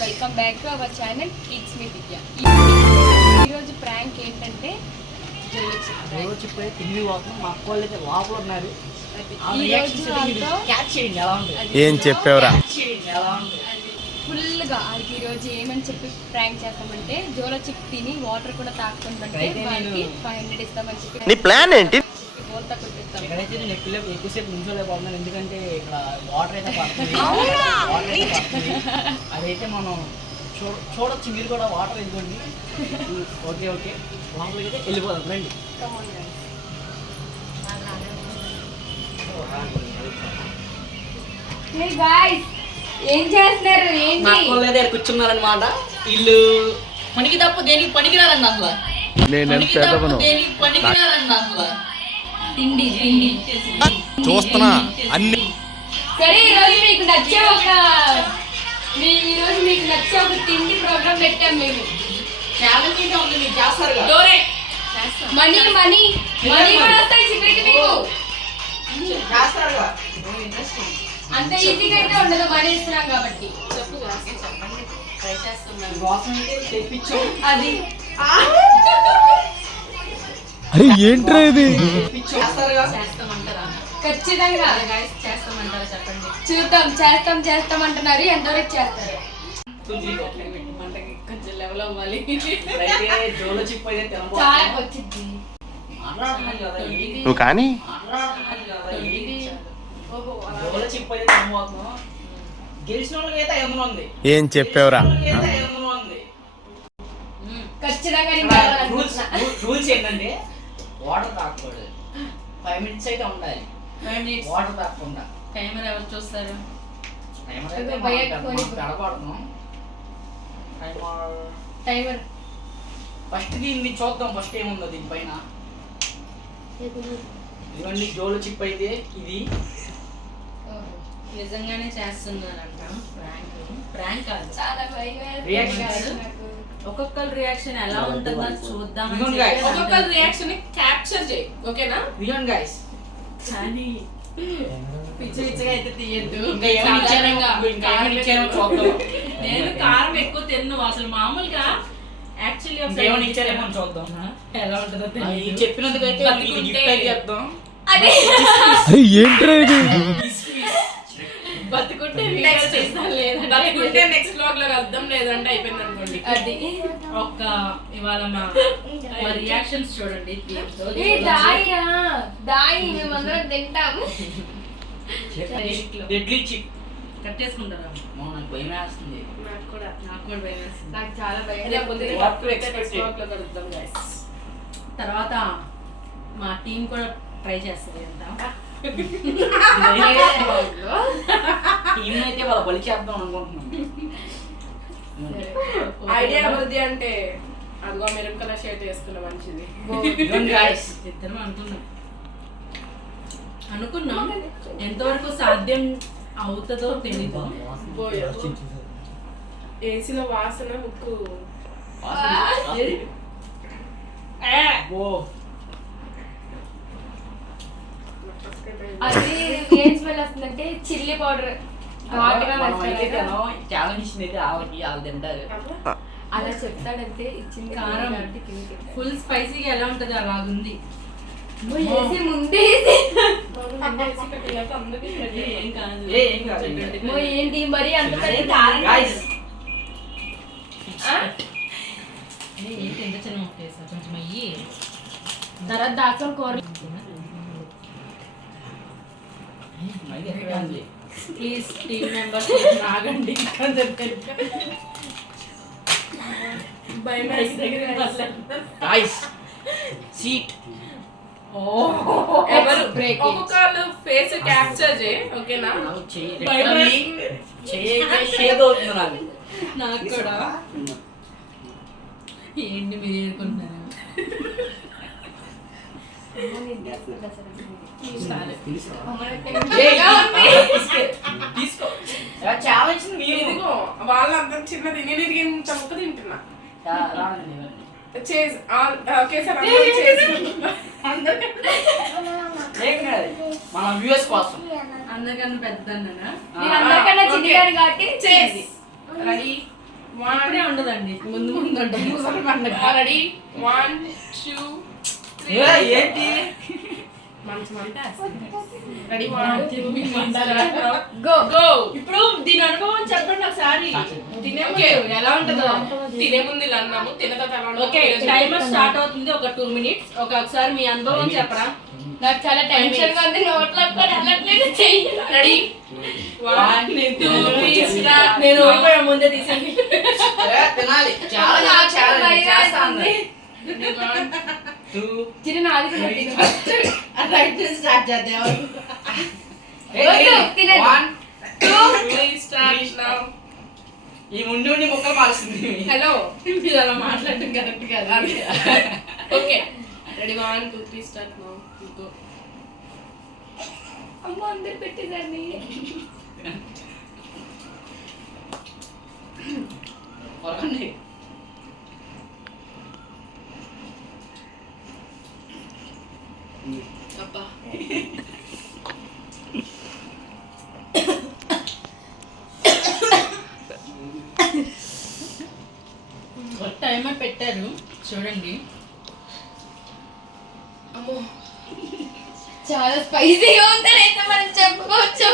Welcome back to our channel it's me Divya. ఈరోజు prank ఏంటంటే ఏం చెప్పేవరా ఫుల్గా ఈరోజు ఏమని చెప్పి ప్రాంక్ చేస్తామంటే జోలో చిప్ తిని వాటర్ కూడా తాకుంటుంటే వాళ్ళకి 500 ఇస్తామని చెప్పి. నీ ప్లాన్ ఏంటి? ఇక్కడైతే నేను ఎక్కువసేపు నిల్చోలేకపోతున్నాను, ఎందుకంటే ఇక్కడ వాటర్ అయితే పడుతుంది. అదైతే మనం చూడొచ్చు, మీరు కూడా వాటర్ ఇదిగోండి. ఓకే ఓకే, లోపలికి అయితే వెళ్ళిపోదాం రండి. ఏం చేస్తున్నారు? ఏంటి కూర్చున్నారనమాట. ఇల్లు పనికి తప్ప దేనికి పనికిరారండి అసలు. దేనికి పనికిరారండి అసలు. తిండి తిండి చూస్తున్నా అన్ని. సరే ఈరోజు మీకు నచ్చే ఒక తిండి ప్రోగ్రామ్ పెట్టాం మేము. మనీ మనీ మనీ కూడా వస్తాయి చివరికి మీకు. అంత ఈజీగా అయితే ఉండదు, మనీ ఇస్తున్నాం కాబట్టి. అది అరే ఏంట్రా ఇది? ఖచ్చితంగా చూద్దాం. చేస్తాం అంటున్నారు. ఎంతవరకు చేస్తారు? చాలా వచ్చింది. నువ్వు కానీ ఏం చెప్పేవరా? ఖచ్చితంగా రూల్స్ ఏంటంటే వాటర్ తాగకూడదు, 5 minutes అయితే ఉండాలి. వాటర్ తాగకుండా. టైమర్ ఎవరు చూస్తారు? టైమర్ ఫస్ట్ దీన్ని చూద్దాం. ఫస్ట్ ఏముందో దీనిపైన. ఇవన్నీ జోలో చిప్ అయితే ఇది నిజంగానే చేస్తున్నారంట ప్రాంక్ కాదు. చాలా ఒక్కొక్కరి రియాక్షన్ ఎలా ఉంటుందో చూద్దాం. ఒక్కొక్కరి రియాక్షన్ క్యాప్చర్ చేయి, ఓకేనా? రియాన్ గైస్. కానీ పిచ్చి పిచ్చిగా అయితే తీయద్దు. నేను కారం ఎక్కువ తిన్ను అసలు. మామూలుగా యాక్చువల్లీ చూద్దాం ఎలా ఉంటుందో చెప్పినందుకైతే అరే ఏంట్రా ఇది? బతుకుంటే నెక్స్ట్ వ్లాగ్ లో కలుద్దాం, లేదంటే అయిపోయింది అనుకోండి. అది ఒక్క ఇవాళ మా రియాక్షన్స్ చూడండి. దాయి మేమందరం తింటాము. డెడ్లీ చిప్ కట్టేసుకుంటారా? నాకు భయం వేస్తుంది. నాకు కూడా భయం వేస్తుంది. నాకు చాలా భయం. తర్వాత మా టీం కూడా ట్రై చేస్తుంది అంతా. టీం అయితే వాళ్ళ బలి చేద్దాం అనుకుంటున్నాం. ఐడియా ఎవరిది అంటే అదిగో మెరూన్ కలర్ షర్ట్ వేసుకున్న మంచిది. ఇద్దరం అనుకున్నాం ఎంతవరకు సాధ్యం అవుతుందో తెలీదు. ఏసీలో వాసన ముక్కు. అది ఏం స్మెల్ వస్తుందంటే చిల్లీ పౌడర్ అలా చెప్తాడంటే ఇచ్చింది. కారం ఫుల్ స్పైసీగా ఎలా ఉంటది అలాగుంది. ముందే ఏంటి మరి అంత ఏంటి ఎంత చిన్న కొంచెం అయ్యి తర్వాత దాకా కూర. ప్లీజ్ టీమ్ మెంబర్స్ ఆగండి. సీట్ ఎవరు ఒక్కొక్కరు ఫేస్ క్యాప్చర్ చేయి, ఓకేనా? నాకు కూడా ఏంటి మీరు ఏరుకుంటున్నారు? వాళ్ళంతా చిన్నది, నేను ఇది ఇంత ముక్క తింటున్నా. మన వ్యూవర్స్ కోసం అందరికన్నా పెద్దన్నా అందరికన్నా చిన్నగారు కాబట్టి రెడీ ఇప్పుడే ఉండదండి ముందు ముందు ఉంటుంది ముసలి పండుగ. రెడీ 1 2 ఏంటి మంచం అంటే రెడీ 1 2 గో ఇప్పుడు దీని అనుభవం చెప్పండి ఒకసారి. తినే ముందు ఎలా ఉంటుందో తినే ముందు ఇలా అన్నాము తిన్న తర్వాత ఎలా ఉంటుందో ఓకే టైమర్ స్టార్ట్ అవుతుంది ఒక 2 minutes. ఒకసారి మీ అనుభవం చెప్పరా? నాకు చాలా టెన్షన్ గా ఉంది నోట్లో కూడా వెళ్ళట్లేదు చెయ్యి రెడీ 1 2 3 స్టార్ట్ నేను ఓడిపోయా ముందే తీసాను. తినాలి చాలా ఛాలెంజ్ చేస్తా అన్నది 2 చిన్న నాది కూడా తిను. రైట్ స్టార్ట్ చేద్దాం వద్దు, తినదు. 1 2 3 స్టార్ట్ నౌ ఈ ముందు ఉండి ముక్కలు మారుస్తుంది హలో మీరు అలా మాట్లాడటం కరెక్ట్ కాదు. Okay ready 1 2 3 start now go అమ్మ అందరు పెట్టేదాన్ని కొరకండి అబ్బా టైమర్ పెట్టారు చూడండి. అమ్మో చాలా స్పైసీగా ఉందని అయితే మనం చెప్పుకోవచ్చు